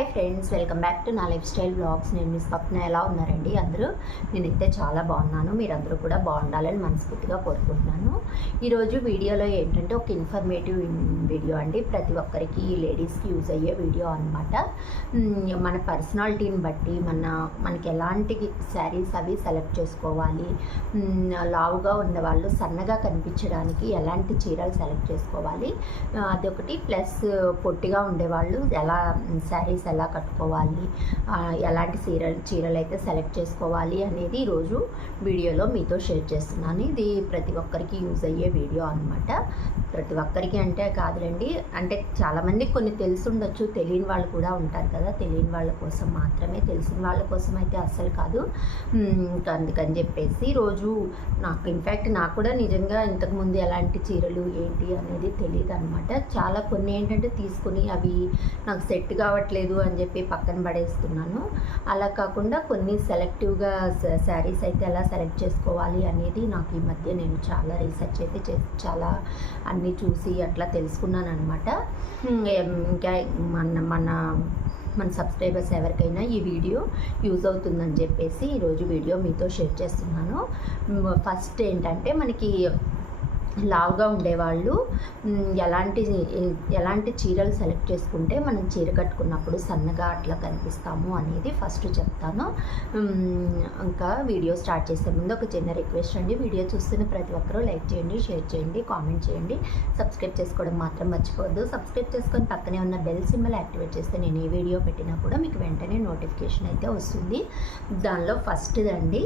Hi friends welcome back to నా life style blogs. నేను మీ స్వప్న. ఎలా ఉన్నారండి అందరూ? నేనైతే చాలా బాగున్నాను. మీరందరూ కూడా బాగుండాలని మనస్ఫూర్తిగా కోరుకుంటున్నాను. ఈరోజు వీడియోలో ఏంటంటే ఒక ఇన్ఫర్మేటివ్ వీడియో అండి. ప్రతి ఒక్కరికి లేడీస్కి యూజ్ అయ్యే వీడియో అనమాట మన పర్సనాలిటీని బట్టి మన మనకి ఎలాంటి శారీస్ అవి సెలెక్ట్ చేసుకోవాలి. లావుగా ఉన్నవాళ్ళు సన్నగా కనిపించడానికి ఎలాంటి చీరలు సెలెక్ట్ చేసుకోవాలి. అదొకటి. ప్లస్ పొట్టిగా ఉండేవాళ్ళు ఎలా శారీస్ ఎలా కట్టుకోవాలి? ఎలాంటి చీరలు చీరలు అయితే సెలెక్ట్ చేసుకోవాలి అనేది ఈరోజు వీడియోలో మీతో షేర్ చేస్తున్నాను. ఇది ప్రతి ఒక్కరికి యూజ్ అయ్యే వీడియో అనమాట ప్రతి ఒక్కరికి అంటే కాదులండి అంటే చాలామందికి కొన్ని తెలుసుండొచ్చు తెలియని వాళ్ళు కూడా ఉంటారు కదా. తెలియని వాళ్ళ కోసం మాత్రమే తెలిసిన వాళ్ళ కోసం అయితే అస్సలు కాదు. ఇంకా అందుకని చెప్పేసి రోజు నాకు ఇన్ఫ్యాక్ట్ నాకు కూడా నిజంగా ఇంతకుముందు ఎలాంటి చీరలు ఏంటి అనేది తెలియదు అనమాట చాలా కొన్ని ఏంటంటే తీసుకుని అవి నాకు సెట్ కావట్లేదు అని చెప్పి పక్కన పడేస్తున్నాను అలా కాకుండా కొన్ని సెలెక్టివ్గా శారీస్ అయితే ఎలా సెలెక్ట్ చేసుకోవాలి అనేది నాకు ఈ మధ్య నేను చాలా రీసెర్చ్ అయితే చేసి చాలా అన్నీ చూసి అట్లా తెలుసుకున్నాను అనమాట ఇంకా మన మన మన సబ్స్క్రైబర్స్ ఎవరికైనా ఈ వీడియో యూజ్ అవుతుందని చెప్పేసి ఈరోజు వీడియో మీతో షేర్ చేస్తున్నాను. ఫస్ట్ ఏంటంటే మనకి లావుగా ఉండేవాళ్ళు. ఎలాంటి ఎలాంటి చీరలు సెలెక్ట్ చేసుకుంటే మనం చీర కట్టుకున్నప్పుడు సన్నగా అట్లా కనిపిస్తాము అనేది ఫస్ట్ చెప్తాను. ఇంకా వీడియో స్టార్ట్ చేసే ముందు ఒక చిన్న రిక్వెస్ట్ అండి. వీడియో చూస్తున్న ప్రతి ఒక్కరూ లైక్ చేయండి షేర్ చేయండి కామెంట్ చేయండి. సబ్స్క్రైబ్ చేసుకోవడం మాత్రం మర్చిపోవద్దు. సబ్స్క్రైబ్ చేసుకొని పక్కనే ఉన్న బెల్ సింబల్ యాక్టివేట్ చేస్తే నేను ఏ వీడియో పెట్టినా కూడా మీకు వెంటనే నోటిఫికేషన్ అయితే వస్తుంది. దానిలో ఫస్ట్ అండి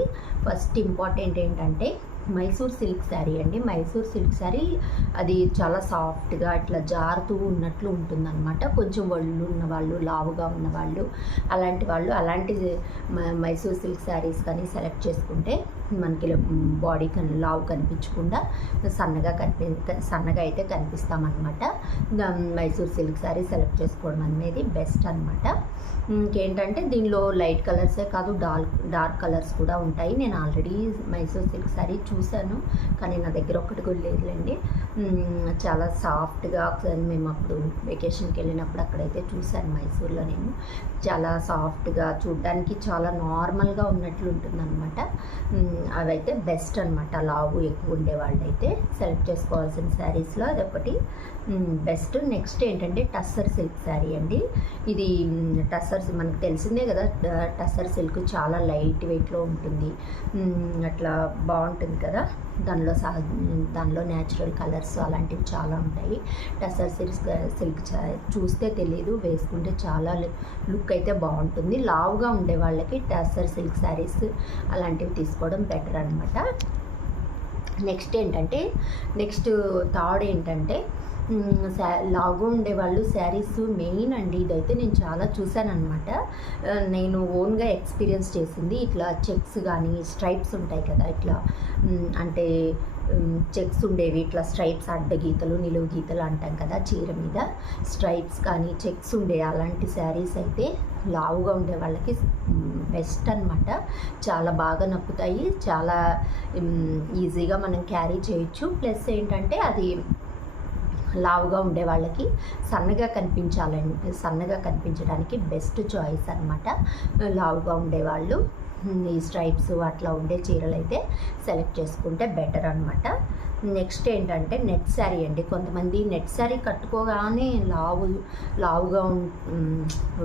ఫస్ట్ ఇంపార్టెంట్ ఏంటంటే మైసూర్ సిల్క్ శారీ అండి. మైసూర్ సిల్క్ శారీ అది చాలా సాఫ్ట్గా అట్లా జారుతూ ఉన్నట్లు ఉంటుందన్నమాట. కొంచెం ఒళ్ళు ఉన్న వాళ్ళు లావుగా ఉన్న వాళ్ళు అలాంటి వాళ్ళు అలాంటి మైసూర్ సిల్క్ శారీస్ కానీ సెలెక్ట్ చేసుకుంటే మనకి బాడీ కన్ లావు కనిపించకుండా సన్నగా కనిపి సన్నగా అయితే కనిపిస్తామన్నమాట. దా- మైసూర్ సిల్క్ శారీ సెలెక్ట్ చేసుకోవడం అనేది బెస్ట్ అనమాట ఇంకేంటంటే దీనిలో లైట్ కలర్సే కాదు డార్క్ డార్క్ కలర్స్ కూడా ఉంటాయి. నేను ఆల్రెడీ మైసూర్ సిల్క్ శారీ చూశాను కానీ నా దగ్గర ఒక్కటి కూడా లేదులేండి. చాలా సాఫ్ట్గా ఒకసారి మేము అప్పుడు వెకేషన్కి వెళ్ళినప్పుడు అక్కడైతే చూశాను మైసూర్లో నేను. చాలా సాఫ్ట్గా చూడ్డానికి చాలా నార్మల్గా ఉన్నట్లు ఉంటుందన్నమాట. అవైతే బెస్ట్ అనమాట లావు ఎక్కువ ఉండే వాళ్ళైతే సెలెక్ట్ చేసుకోవాల్సిన శారీస్లో అదొకటి. బెస్ట్. నెక్స్ట్ ఏంటంటే టస్సర్ సిల్క్ శారీ అండి. ఇది టస్సర్ మనకు తెలిసిందే కదా టస్సర్ సిల్క్ చాలా లైట్ వెయిట్లో ఉంటుంది. అట్లా బాగుంటుంది కదా. దానిలో సా దానిలో న్యాచురల్ కలర్స్ అలాంటివి చాలా ఉంటాయి. టసర్ సిల్క్ సిల్క్ చూస్తే తెలియదు వేసుకుంటే చాలా లుక్ అయితే బాగుంటుంది. లావుగా ఉండే వాళ్ళకి టసర్ సిల్క్ శారీస్ అలాంటివి తీసుకోవడం బెటర్ అనమాట నెక్స్ట్ ఏంటంటే నెక్స్ట్ థర్డ్ ఏంటంటే శా లావు ఉండేవాళ్ళు శారీస్ మెయిన్ అండి. ఇదైతే నేను చాలా చూశానమాట నేను ఓన్గా ఎక్స్పీరియన్స్ చేసింది ఇట్లా చెక్స్ కానీ స్ట్రైప్స్ ఉంటాయి కదా ఇట్లా అంటే చెక్స్ ఉండేవి. ఇట్లా స్ట్రైప్స్ అడ్డ గీతలు నిలువు గీతలు అంటాం కదా చీర మీద. స్ట్రైప్స్ కానీ చెక్స్ ఉండే అలాంటి శారీస్ అయితే లావుగా ఉండే వాళ్ళకి బెస్ట్ అనమాట చాలా బాగా నప్పుతాయి. చాలా ఈజీగా మనం క్యారీ చేయొచ్చు. ప్లస్ ఏంటంటే అది లావుగా ఉండే వాళ్ళకి సన్నగా కనిపించాలని సన్నగా కనిపించడానికి బెస్ట్ చాయిస్ అనమాట లావుగా ఉండేవాళ్ళు ఈ స్ట్రైప్స్ అట్లా ఉండే చీరలు అయితే సెలెక్ట్ చేసుకుంటే బెటర్ అనమాట నెక్స్ట్ ఏంటంటే నెట్ శారీ అండి. కొంతమంది నెట్ శారీ కట్టుకోగానే లావు లావుగా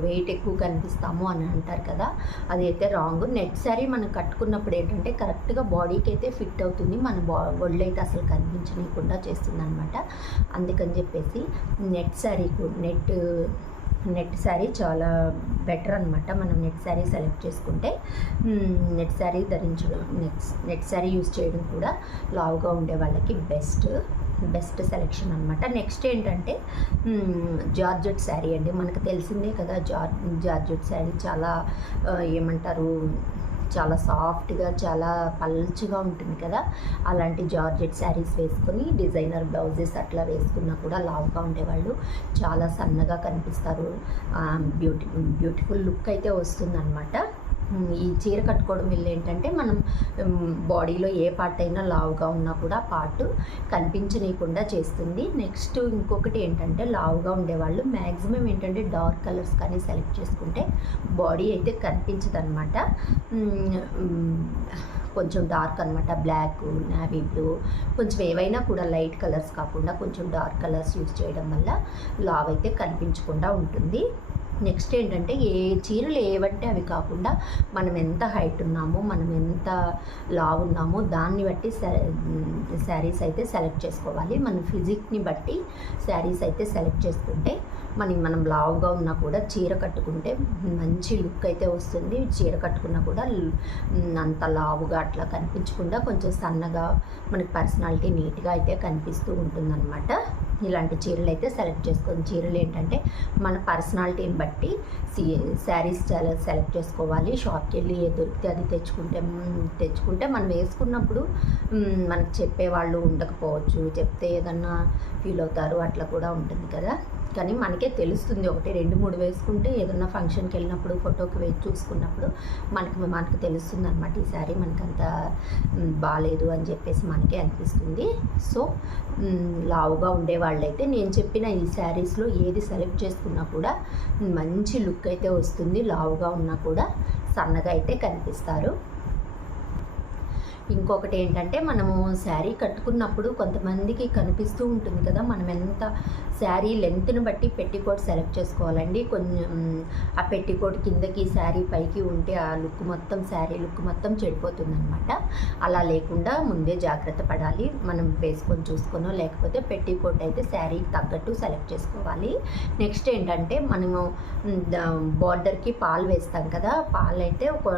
వెయిట్ ఎక్కువ కనిపిస్తాము అని అంటారు కదా. అదైతే రాంగ్. నెట్ శారీ మనం కట్టుకున్నప్పుడు ఏంటంటే కరెక్ట్గా బాడీకి అయితే ఫిట్ అవుతుంది. మన బా ఒళ్ళు అయితే అసలు కనిపించనీయకుండా చేస్తుంది అనమాట అందుకని చెప్పేసి net sari net net sari చాలా బెటర్ అనమాట మనం నెట్ శారీ సెలెక్ట్ చేసుకుంటే నెట్ శారీ ధరించడం నెట్ నెట్ శారీ యూస్ చేయడం కూడా లావుగా ఉండే వాళ్ళకి బెస్ట్ బెస్ట్ సెలెక్షన్ అనమాట నెక్స్ట్ ఏంటంటే జార్జెట్ శారీ అండి. మనకు తెలిసిందే కదా జార్ జార్జెట్ శారీ చాలా ఏమంటారు చాలా సాఫ్ట్గా చాలా పల్చగా ఉంటుంది కదా? అలాంటి జార్జెట్ శారీస్ వేసుకొని డిజైనర్ బ్లౌజెస్ అట్లా వేసుకున్నా కూడా లావుగా ఉండేవాళ్ళు. చాలా సన్నగా కనిపిస్తారు. బ్యూటి బ్యూటిఫుల్ లుక్ అయితే వస్తుందన్నమాట. ఈ చీర కట్టుకోవడం వల్ల ఏంటంటే మనం బాడీలో ఏ పార్ట్ అయినా లావుగా ఉన్నా కూడా పార్ట్ కనిపించనీయకుండా చేస్తుంది. నెక్స్ట్ ఇంకొకటి ఏంటంటే లావుగా ఉండేవాళ్ళు మ్యాక్సిమం ఏంటంటే డార్క్ కలర్స్ కానీ సెలెక్ట్ చేసుకుంటే బాడీ అయితే కనిపించదనమాట కొంచెం డార్క్ అనమాట బ్లాక్ నావీ బ్లూ కొంచెం ఏవైనా కూడా లైట్ కలర్స్ కాకుండా కొంచెం డార్క్ కలర్స్ యూజ్ చేయడం వల్ల లావ్ అయితే కనిపించకుండా ఉంటుంది. నెక్స్ట్ ఏంటంటే ఏ చీరలు ఏవంటే అవి కాకుండా మనం ఎంత హైట్ ఉన్నామో మనం ఎంత లావు ఉన్నామో దాన్ని బట్టి శారీస్ అయితే సెలెక్ట్ చేసుకోవాలి. మన ఫిజిక్ని బట్టి శారీస్ అయితే సెలెక్ట్ చేసుకుంటే మనకి మనం లావుగా ఉన్నా కూడా చీర కట్టుకుంటే మంచి లుక్ అయితే వస్తుంది. చీర కట్టుకున్నా కూడా అంత లావుగా అట్లా కనిపించకుండా కొంచెం సన్నగా మనకి పర్సనాలిటీ నీట్గా అయితే కనిపిస్తూ ఉంటుందన్నమాట. ఇలాంటి చీరలు అయితే సెలెక్ట్ చేసుకొని చీరలు ఏంటంటే మన పర్సనాలిటీని బట్టి శారీస్ చాలా సెలెక్ట్ చేసుకోవాలి. షాప్కి వెళ్ళి ఏ దొరికితే అది తెచ్చుకుంటే తెచ్చుకుంటే మనం వేసుకున్నప్పుడు మనకు చెప్పేవాళ్ళు ఉండకపోవచ్చు. చెప్తే ఏదన్నా ఫీల్ అవుతారు అట్లా కూడా ఉంటుంది కదా. కానీ మనకే తెలుస్తుంది ఒకటి రెండు మూడు వేసుకుంటే ఏదన్నా ఫంక్షన్కి వెళ్ళినప్పుడు ఫోటోకి వేసి చూసుకున్నప్పుడు మనకి మనకు తెలుస్తుంది అనమాట ఈ శారీ. మనకు అంత బాగాలేదు అని చెప్పేసి మనకే అనిపిస్తుంది. సో లావుగా ఉండే వాళ్ళైతే నేను చెప్పిన ఈ శారీస్లో ఏది సెలెక్ట్ చేసుకున్నా కూడా మంచి లుక్ అయితే వస్తుంది. లావుగా ఉన్నా కూడా సన్నగా అయితే కనిపిస్తారు. ఇంకొకటి ఏంటంటే మనము శారీ కట్టుకున్నప్పుడు కొంతమందికి కనిపిస్తూ ఉంటుంది కదా మనం ఎంత శారీ లెంత్ని బట్టి పెట్టికోట్ సెలెక్ట్ చేసుకోవాలండి. కొంచెం ఆ పెట్టికోట్ కిందకి శారీ పైకి ఉంటే ఆ లుక్ మొత్తం శారీ లుక్ మొత్తం చెడిపోతుందనమాట అలా లేకుండా ముందే జాగ్రత్త పడాలి. మనం వేసుకొని చూసుకొనో లేకపోతే పెట్టికోట్ అయితే శారీకి తగ్గట్టు సెలెక్ట్ చేసుకోవాలి. నెక్స్ట్ ఏంటంటే మనము బార్డర్కి పాలు వేస్తాం కదా పాలు అయితే ఒక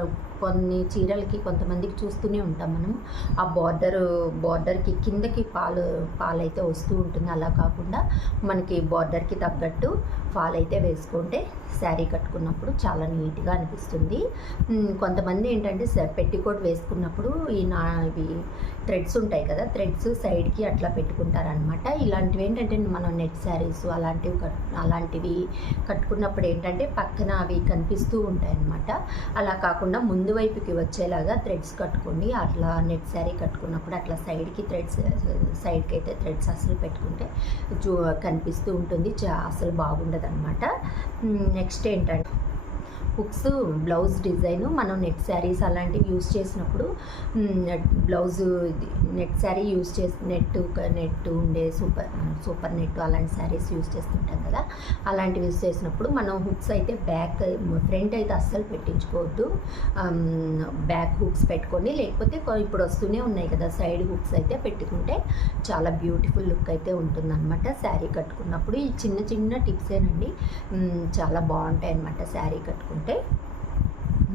కొన్ని చీరలకి కొంతమందికి చూస్తూనే ఉంటాం మనం. ఆ బార్డర్ బార్డర్కి కిందకి పాలు పాలైతే వస్తూ ఉంటుంది. అలా కాకుండా మనకి బార్డర్కి తగ్గట్టు ఫాల్ అయితే వేసుకుంటే శారీ కట్టుకున్నప్పుడు చాలా నీట్గా అనిపిస్తుంది. కొంతమంది ఏంటంటే పెట్టికోట్ వేసుకున్నప్పుడు ఈ నా ఇవి థ్రెడ్స్ ఉంటాయి కదా థ్రెడ్స్ సైడ్కి అట్లా పెట్టుకుంటారనమాట ఇలాంటివి ఏంటంటే మనం నెట్ శారీస్ అలాంటివి కట్ అలాంటివి కట్టుకున్నప్పుడు ఏంటంటే పక్కన అవి కనిపిస్తూ ఉంటాయి అన్నమాట అలా కాకుండా ముందు వైపుకి వచ్చేలాగా థ్రెడ్స్ కట్టుకోండి. అట్లా నెట్ శారీ కట్టుకున్నప్పుడు అట్లా సైడ్కి థ్రెడ్స్ సైడ్కి అయితే థ్రెడ్స్ అసలు పెట్టుకుంటే చూ కనిపిస్తూ ఉంటుంది. చా- అసలు బాగుండదు. అనమాట నెక్స్ట్ ఏంటంటే హుక్స్ బ్లౌజ్ డిజైన్ మనం నెట్ శారీస్ అలాంటివి యూస్ చేసినప్పుడు బ్లౌజ్ నెట్ శారీ యూస్ చేసి నెట్ నెట్ ఉండే సూపర్ సూపర్ నెట్ అలాంటి శారీస్ యూస్ చేస్తుంటాం కదా. అలాంటివి యూస్ చేసినప్పుడు మనం హుక్స్ అయితే బ్యాక్ ఫ్రంట్ అయితే అస్సలు పెట్టించుకోవద్దు. బ్యాక్ హుక్స్ పెట్టుకొని లేకపోతే ఇప్పుడు వస్తూనే ఉన్నాయి కదా సైడ్ హుక్స్ అయితే పెట్టుకుంటే చాలా బ్యూటిఫుల్ లుక్ అయితే ఉంటుందన్నమాట శారీ కట్టుకున్నప్పుడు. ఈ చిన్న చిన్న టిప్సేనండి. చాలా బాగుంటాయి అన్నమాట శారీ కట్టుకుంటే.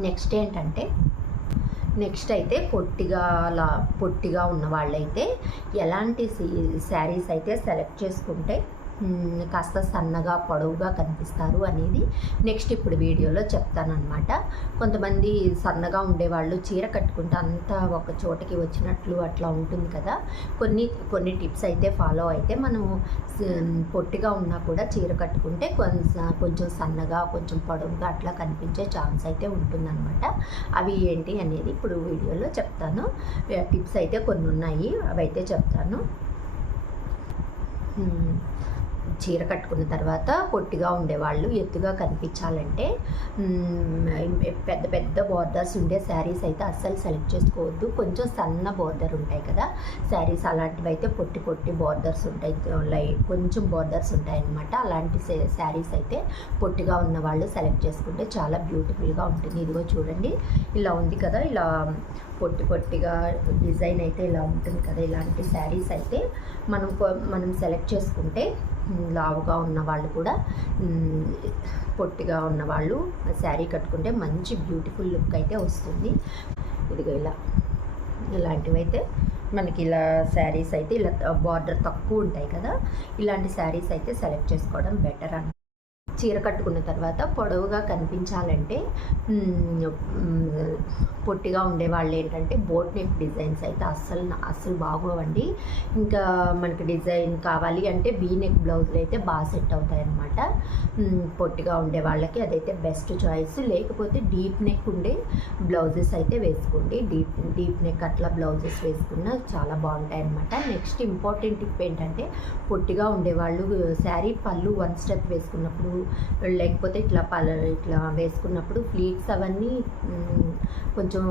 నెక్స్ట్ ఏంటంటే నెక్స్ట్ అయితే పొట్టిగా అలా పొట్టిగా ఉన్న వాళ్ళైతే ఎలాంటి శారీస్ అయితే సెలెక్ట్ చేసుకుంటే కాస్త సన్నగా పొడవుగా కనిపిస్తారు అనేది నెక్స్ట్ ఇప్పుడు వీడియోలో చెప్తానమాట కొంతమంది సన్నగా ఉండేవాళ్ళు చీర కట్టుకుంటే అంతా ఒక చోటకి వచ్చినట్లు అట్లా ఉంటుంది కదా. కొన్ని కొన్ని టిప్స్ అయితే ఫాలో అయితే మనము పొట్టిగా ఉన్నా కూడా చీర కట్టుకుంటే కొంచెం కొంచెం సన్నగా కొంచెం పొడవుగా అట్లా కనిపించే ఛాన్స్ అయితే ఉంటుందన్నమాట. అవి ఏంటి అనేది ఇప్పుడు వీడియోలో చెప్తాను. టిప్స్ అయితే కొన్ని ఉన్నాయి. అవి అయితే చెప్తాను చీర కట్టుకున్న తర్వాత పొట్టిగా ఉండేవాళ్ళు ఎత్తుగా కనిపించాలంటే పెద్ద పెద్ద బోర్డర్స్ ఉండే శారీస్ అయితే అస్సలు సెలెక్ట్ చేసుకోవద్దు. కొంచెం సన్న బోర్డర్ ఉంటాయి కదా శారీస్ అలాంటివి అయితే పొట్టి పొట్టి బోర్డర్స్ ఉంటాయి. లై కొంచెం బోర్డర్స్ ఉంటాయి అన్నమాట అలాంటి శారీస్ అయితే పొట్టిగా ఉన్న వాళ్ళు సెలెక్ట్ చేసుకుంటే చాలా బ్యూటిఫుల్గా ఉంటుంది. ఇదిగో చూడండి ఇలా ఉంది కదా ఇలా పొట్టి పొట్టిగా డిజైన్ అయితే ఇలా ఉంటుంది కదా. ఇలాంటి శారీస్ అయితే మనం మనం సెలెక్ట్ చేసుకుంటే లావుగా ఉన్న వాళ్ళు కూడా పొట్టిగా ఉన్న వాళ్ళు శారీ కట్టుకుంటే మంచి బ్యూటిఫుల్ లుక్ అయితే వస్తుంది. ఇదిగో ఇలా ఇలాంటివి అయితే మనకి ఇలా శారీస్ అయితే ఇలా బార్డర్ తక్కువ ఉంటాయి కదా ఇలాంటి శారీస్ అయితే సెలెక్ట్ చేసుకోవడం బెటర్ అని చీర కట్టుకున్న తర్వాత పొడవుగా కనిపించాలంటే పొట్టిగా ఉండే వాళ్ళు ఏంటంటే బోట్ నెక్ డిజైన్స్ అయితే అస్సలు అస్సలు బాగోవండి. ఇంకా మనకి డిజైన్ కావాలి అంటే వీ నెక్ బ్లౌజులు అయితే బాగా సెట్ అవుతాయి అన్నమాట పొట్టిగా ఉండే వాళ్ళకి అదైతే బెస్ట్ చాయిస్. లేకపోతే డీప్ నెక్ ఉండే బ్లౌజెస్ అయితే వేసుకోండి. డీప్ డీప్ నెక్ అట్లా బ్లౌజెస్ వేసుకున్న చాలా బాగుంటాయి అన్నమాట నెక్స్ట్ ఇంపార్టెంట్ టిప్ ఏంటంటే పొట్టిగా ఉండేవాళ్ళు శారీ పళ్ళు వన్ స్టెప్ వేసుకున్నప్పుడు లేకపోతే ఇట్లా పల ఇట్లా వేసుకున్నప్పుడు ఫ్లీట్స్ అవన్నీ కొంచెం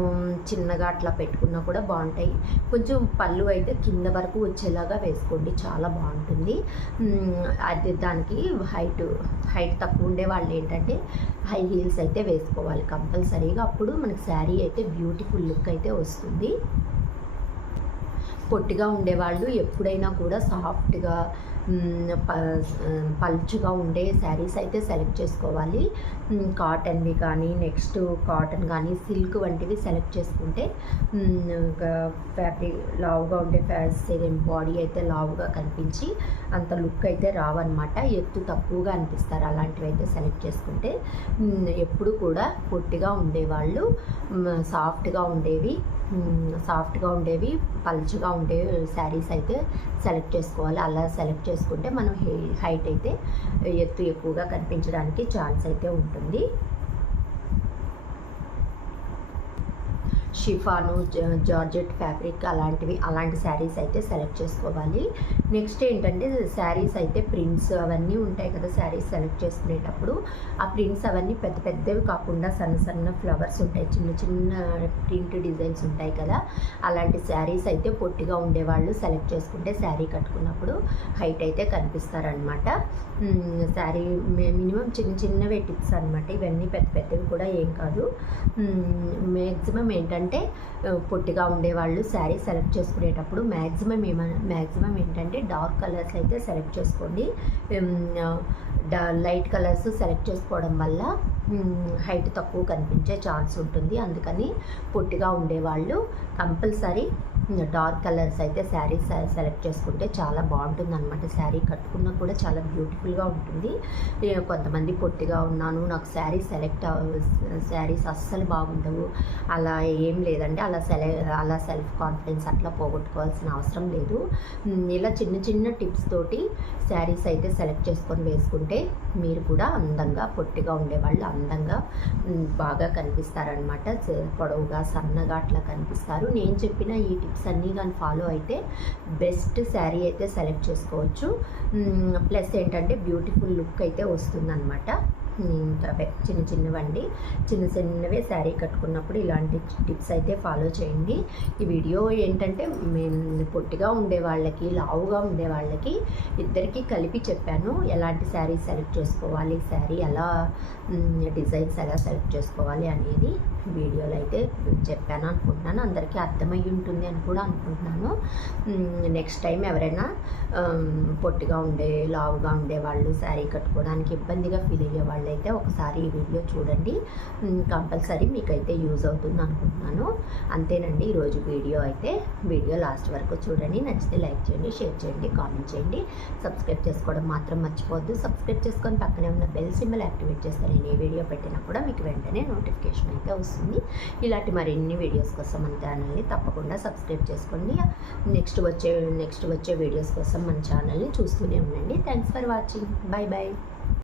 చిన్నగా అట్లా పెట్టుకున్నా కూడా బాగుంటాయి. కొంచెం పళ్ళు అయితే కింద వరకు వచ్చేలాగా వేసుకోండి చాలా బాగుంటుంది. అది దానికి హైట్ హైట్ తక్కువ ఉండే వాళ్ళు ఏంటంటే హై హీల్స్ అయితే వేసుకోవాలి కంపల్సరీగా. అప్పుడు మనకి శారీ అయితే బ్యూటిఫుల్ లుక్ అయితే వస్తుంది. పొట్టిగా ఉండేవాళ్ళు ఎప్పుడైనా కూడా సాఫ్ట్గా పల్చుగా ఉండే శారీస్ అయితే సెలెక్ట్ చేసుకోవాలి. కాటన్వి కానీ నెక్స్ట్ కాటన్ కానీ సిల్క్ వంటివి సెలెక్ట్ చేసుకుంటే ఫ్యాబ్రిక్ లావుగా ఉండే ఫ్యాషన్ బాడీ అయితే లావుగా కనిపించి అంత లుక్ అయితే రావన్నమాట. ఎత్తు తక్కువగా అనిపిస్తారు అలాంటివి అయితే సెలెక్ట్ చేసుకుంటే. ఎప్పుడు కూడా పొట్టిగా ఉండేవాళ్ళు సాఫ్ట్గా ఉండేవి సాఫ్ట్గా ఉండేవి పల్చగా ఉండే శారీస్ అయితే సెలెక్ట్ చేసుకోవాలి. అలా సెలెక్ట్ చేసుకుంటే మనం హైట్ అయితే ఎత్తు ఎక్కువగా కనిపించడానికి ఛాన్స్ అయితే ఉంటుంది. ఉంటుంది. షిఫాను జార్జెట్ ఫ్యాబ్రిక్ అలాంటివి అలాంటి శారీస్ అయితే సెలెక్ట్ చేసుకోవాలి. నెక్స్ట్ ఏంటంటే శారీస్ అయితే ప్రింట్స్ అవన్నీ ఉంటాయి కదా శారీస్ సెలెక్ట్ చేసుకునేటప్పుడు. ఆ ప్రింట్స్ అవన్నీ పెద్ద పెద్దవి కాకుండా సన్న సన్న ఫ్లవర్స్ ఉంటాయి. చిన్న చిన్న ప్రింట్ డిజైన్స్ ఉంటాయి కదా. అలాంటి శారీస్ అయితే పొట్టిగా ఉండేవాళ్ళు సెలెక్ట్ చేసుకుంటే శారీ కట్టుకున్నప్పుడు హైట్ అయితే కనిపిస్తారనమాట శారీ మినిమం చిన్న చిన్నవే టిప్స్ అనమాట ఇవన్నీ పెద్ద పెద్దవి కూడా ఏం కాదు. మ్యాక్సిమం ఏంటంటే ఆ, పొట్టిగా ఉండేవాళ్ళు శారీ సెలెక్ట్ చేసుకునేటప్పుడు మ్యాక్సిమం ఏమైనా మ్యాక్సిమం ఏంటంటే డార్క్ కలర్స్ అయితే సెలెక్ట్ చేసుకోండి. లైట్ కలర్స్ సెలెక్ట్ చేసుకోవడం వల్ల హైట్ తక్కువ కనిపించే ఛాన్స్ ఉంటుంది. అందుకని పొట్టిగా ఉండేవాళ్ళు కంపల్సరీ డార్క్ కలర్స్ అయితే శారీ సెలెక్ట్ చేసుకుంటే చాలా బాగుంటుంది అనమాట శారీ కట్టుకున్నా కూడా చాలా బ్యూటిఫుల్గా ఉంటుంది. కొంతమంది పొట్టిగా ఉన్నాను నాకు శారీ సెలెక్ట్ శారీస్ అస్సలు బాగుండవు. అలా ఏం లేదండి. అలా సెలె అలా సెల్ఫ్ కాన్ఫిడెన్స్ అట్లా పోగొట్టుకోవాల్సిన అవసరం లేదు. ఇలా చిన్న చిన్న టిప్స్ తోటి శారీస్ అయితే సెలెక్ట్ చేసుకొని వేసుకుంటే మీరు కూడా అందంగా పొట్టిగా ఉండేవాళ్ళు అందంగా బాగా కనిపిస్తారనమాట పొడవుగా సన్నగా అట్లా కనిపిస్తారు. నేను చెప్పిన ఈ టిప్స్ అన్నీ కానీ ఫాలో అయితే బెస్ట్ శారీ అయితే సెలెక్ట్ చేసుకోవచ్చు. ప్లస్ ఏంటంటే బ్యూటిఫుల్ లుక్ అయితే వస్తుందన్నమాట. అవే చిన్న చిన్నవండి. చిన్న చిన్నవే శారీ కట్టుకున్నప్పుడు ఇలాంటి టిప్స్ అయితే ఫాలో చేయండి. ఈ వీడియో ఏంటంటే మేము పొట్టిగా ఉండే వాళ్ళకి లావుగా ఉండే వాళ్ళకి ఇద్దరికి కలిపి చెప్పాను. ఎలాంటి శారీ సెలెక్ట్ చేసుకోవాలి శారీ ఎలా డిజైన్స్ ఎలా సెలెక్ట్ చేసుకోవాలి అనేది. వీడియోలో అయితే చెప్పాను అనుకుంటున్నాను అందరికీ అర్థమయ్యి ఉంటుంది అని కూడా అనుకుంటున్నాను. నెక్స్ట్ టైం ఎవరైనా పొట్టిగా ఉండే లావుగా ఉండే వాళ్ళు శారీ కట్టుకోవడానికి ఇబ్బందిగా ఫీల్ అయ్యే వాళ్ళు అయితే ఒకసారి ఈ వీడియో చూడండి. కంపల్సరీ మీకైతే యూజ్ అవుతుంది అనుకుంటున్నాను. అంతేనండి ఈరోజు వీడియో అయితే. వీడియో లాస్ట్ వరకు చూడండి. నచ్చితే లైక్ చేయండి షేర్ చేయండి కామెంట్ చేయండి. సబ్స్క్రైబ్ చేసుకోవడం మాత్రం మర్చిపోవద్దు. సబ్స్క్రైబ్ చేసుకొని పక్కనే ఉన్న బెల్ సింబల్ యాక్టివేట్ చేస్తే నేను ఏ వీడియో పెట్టినా కూడా మీకు వెంటనే నోటిఫికేషన్ అయితే వస్తుంది. వస్తుంది. ఇలాంటి మరిన్ని వీడియోస్ కోసం మన ఛానల్ని తప్పకుండా సబ్స్క్రైబ్ చేసుకోండి. నెక్స్ట్ వచ్చే నెక్స్ట్ వచ్చే వీడియోస్ కోసం మన ఛానల్ని చూస్తూనే ఉండండి. Thanks for watching bye bye